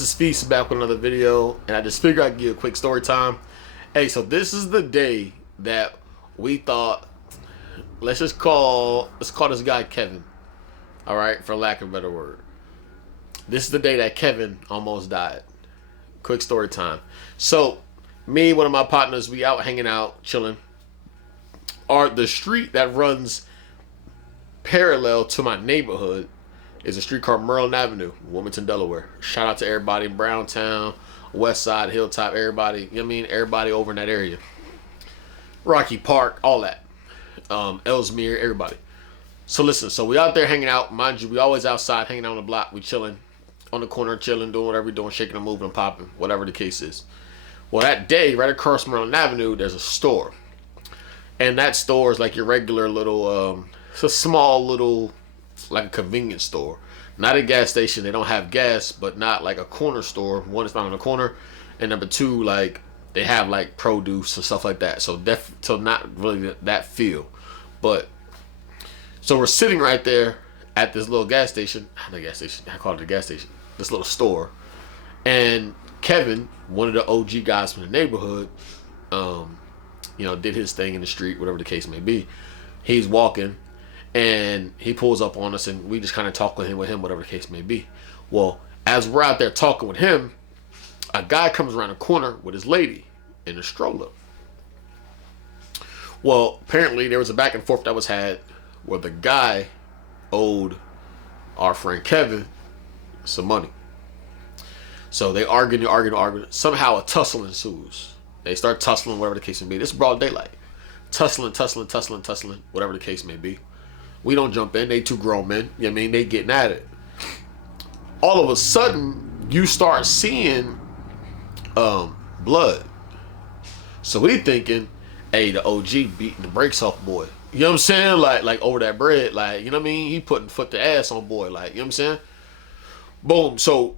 This is Feast back with another video, and I just figured I'd give you a quick story time. Hey, so this is the day that we thought, let's call this guy Kevin. All right, for lack of a better word. This is the day that Kevin almost died. Quick story time. So, me, one of my partners, we out hanging out, chilling. The street that runs parallel to my neighborhood is a street called Maryland Avenue, Wilmington, Delaware. Shout out to everybody in Browntown, West Side, Hilltop, everybody. You know what I mean? Everybody over in that area. Rocky Park, all that. Ellesmere, everybody. So listen, so we out there hanging out. Mind you, we always outside hanging out on the block. We chilling on the corner, chilling, doing whatever we're doing, shaking and moving and popping, whatever the case is. Well, that day, right across Maryland Avenue, there's a store. And that store is like your regular little, it's a small little, like a convenience store. Not a gas station. They don't have gas, but not like a corner store. One, it's not on the corner. And number two, like, they have like produce and stuff like that. So not really that feel. But, so we're sitting right there at this little gas station. Not a gas station. I call it a gas station. This little store. And Kevin, one of the OG guys from the neighborhood, did his thing in the street, whatever the case may be. He's walking. And he pulls up on us, and we just kind of talk with him, whatever the case may be. Well, as we're out there talking with him, a guy comes around the corner with his lady in a stroller. Well, apparently there was a back and forth that was had where the guy owed our friend Kevin some money. So they arguing. Somehow a tussle ensues. They start tussling, whatever the case may be. This is broad daylight. Tussling, whatever the case may be. We don't jump in. They two grown men. You know what I mean? They getting at it. All of a sudden, you start seeing blood. So we thinking, hey, the OG beating the brakes off boy. You know what I'm saying? Like over that bread. Like, you know what I mean? He putting foot to ass on boy. Like, you know what I'm saying? Boom. So,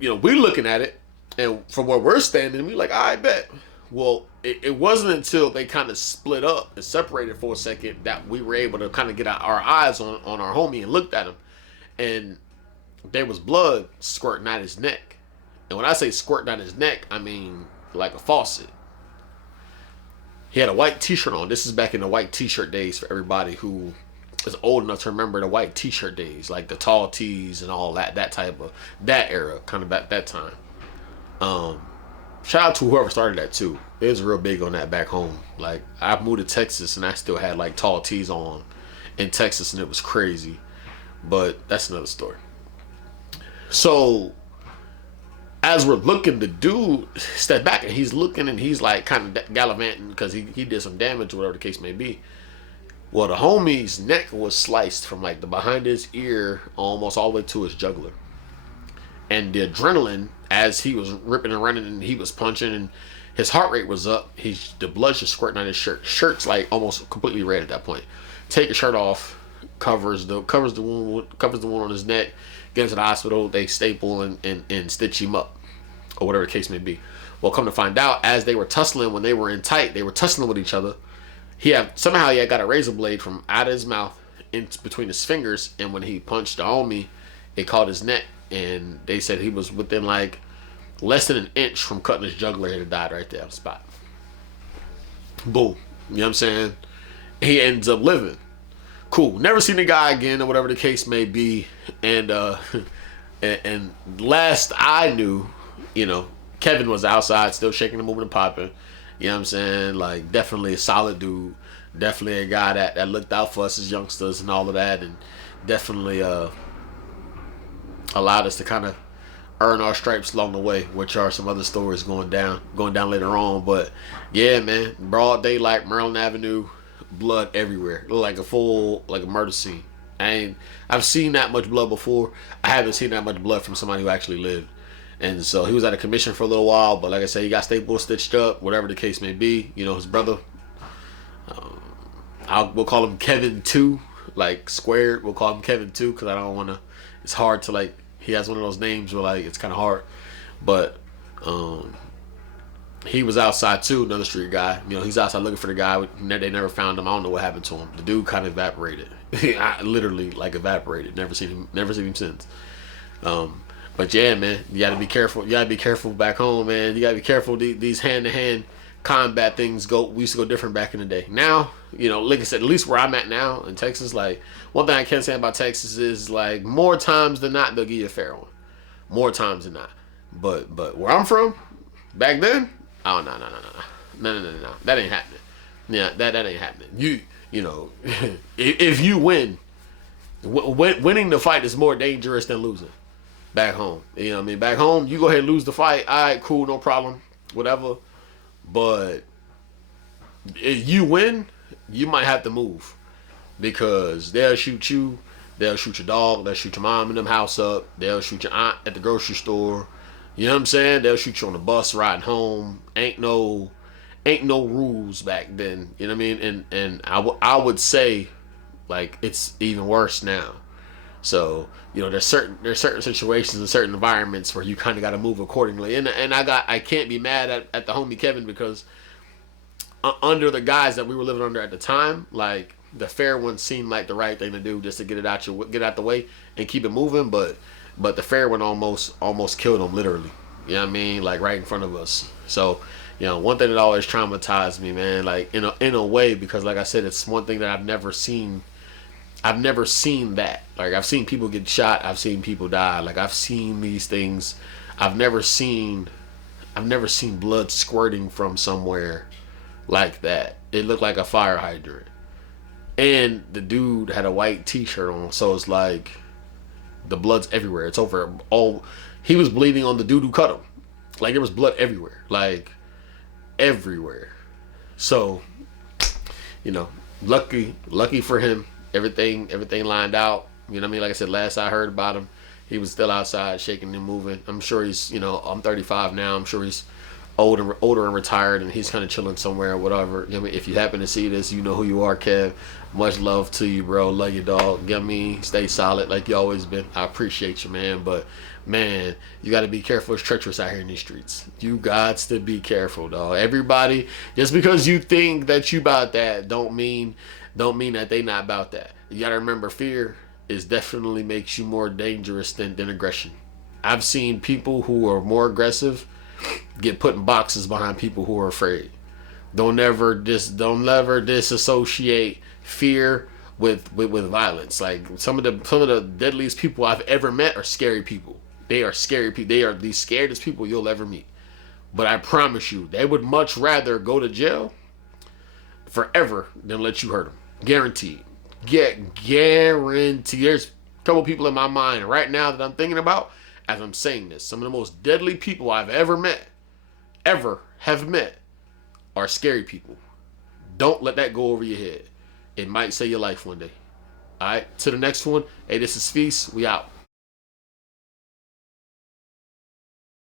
we looking at it. And from where we're standing, we like, I bet. Well, it wasn't until they kind of split up and separated for a second that we were able to kind of get our eyes on our homie and looked at him. And there was blood squirting out his neck. And when I say squirting out his neck, I mean like a faucet. He had a white t-shirt on. This is back in the white t-shirt days for everybody who is old enough to remember the white t-shirt days. Like the tall tees and all that era, kind of back that time. Shout out to whoever started that too. It was real big on that back home. Like, I moved to Texas and I still had like tall tees on in Texas and it was crazy. But that's another story. So as we're looking, the dude stepped back and he's looking and he's like kind of gallivanting because he did some damage or whatever the case may be. Well, the homie's neck was sliced from like the behind his ear almost all the way to his jugular. And the adrenaline, as he was ripping and running and he was punching and his heart rate was up, the blood just squirting on his shirt. Shirt's like almost completely red at that point. Take his shirt off, covers the wound on his neck, get him to the hospital, they staple and stitch him up, or whatever the case may be. Well, come to find out, as they were tussling, when they were in tight, they were tussling with each other. Somehow he had got a razor blade from out of his mouth in between his fingers, and when he punched the homie, it caught his neck. And they said he was within like less than an inch from cutting his jugular. He'd have died right there on the spot. Boom. You know what I'm saying? He ends up living. Cool. Never seen the guy again or whatever the case may be. And and last I knew, Kevin was outside still shaking and moving and popping. You know what I'm saying? Like, definitely a solid dude. Definitely a guy that looked out for us as youngsters and all of that. And definitely allowed us to kind of earn our stripes along the way, which are some other stories going down later on. But yeah, man, broad daylight, Maryland Avenue, blood everywhere, like a murder scene. I've seen that much blood before. I haven't seen that much blood from somebody who actually lived. And so he was out of commission for a little while, but like I said, he got stapled, stitched up, whatever the case may be. His brother, we'll call him Kevin 2, like squared. We'll call him Kevin 2 because I don't want to. It's hard to like. He has one of those names where like it's kind of hard, but he was outside too. Another street guy. He's outside looking for the guy. They never found him. I don't know what happened to him. The dude kind of evaporated. Literally like evaporated. Never seen him since. But yeah, man, you gotta be careful. You gotta be careful back home, man. You gotta be careful. These hand to hand combat things go. We used to go different back in the day. Now, like I said, at least where I'm at now in Texas, like one thing I can say about Texas is like more times than not they'll give you a fair one. More times than not. But where I'm from, back then, oh no, that ain't happening. Yeah, that ain't happening. You know, if you win, winning the fight is more dangerous than losing. Back home, you know what I mean. Back home, you go ahead and lose the fight. All right, cool, no problem, whatever. But if you win, you might have to move because they'll shoot you. They'll shoot your dog. They'll shoot your mom in them house up. They'll shoot your aunt at the grocery store. You know what I'm saying? They'll shoot you on the bus riding home. Ain't no rules back then. You know what I mean? And I would say like it's even worse now. So there's certain situations and certain environments where you kind of got to move accordingly. And I can't be mad at the homie Kevin because under the guys that we were living under at the time, like the fair one seemed like the right thing to do just to get out the way and keep it moving. But the fair one almost killed him literally. You know what I mean? Like right in front of us. So one thing that always traumatized me, man, like in a way, because like I said, it's one thing that I've never seen. I've never seen that. Like I've seen people get shot. I've seen people die. Like I've seen these things. I've never seen blood squirting from somewhere like that. It looked like a fire hydrant. And the dude had a white t-shirt on, so it's like the blood's everywhere. It's over all. He was bleeding on the dude who cut him. Like there was blood everywhere. Like everywhere. So, lucky for him. Everything lined out. You know what I mean? Like I said, last I heard about him, he was still outside shaking and moving. I'm sure he's, I'm 35 now. I'm sure he's older and retired, and he's kind of chilling somewhere or whatever. You know what I mean? If you happen to see this, you know who you are, Kev. Much love to you, bro. Love you, dog. You know what I mean? Stay solid like you always been. I appreciate you, man. But, man, you got to be careful. It's treacherous out here in these streets. You got to be careful, dog. Everybody, just because you think that you about that don't mean that they not about that. You got to remember, fear is definitely makes you more dangerous than aggression. I've seen people who are more aggressive get put in boxes behind people who are afraid. Don't ever disassociate fear with violence. Like some of the deadliest people I've ever met are scary people. They are scary people. They are the scariest people you'll ever meet. But I promise you, they would much rather go to jail forever than let you hurt them. Guaranteed. Guaranteed. There's a couple people in my mind right now that I'm thinking about as I'm saying this. Some of the most deadly people I've ever have met, are scary people. Don't let that go over your head. It might save your life one day. Alright, to the next one. Hey, this is Feast. We out.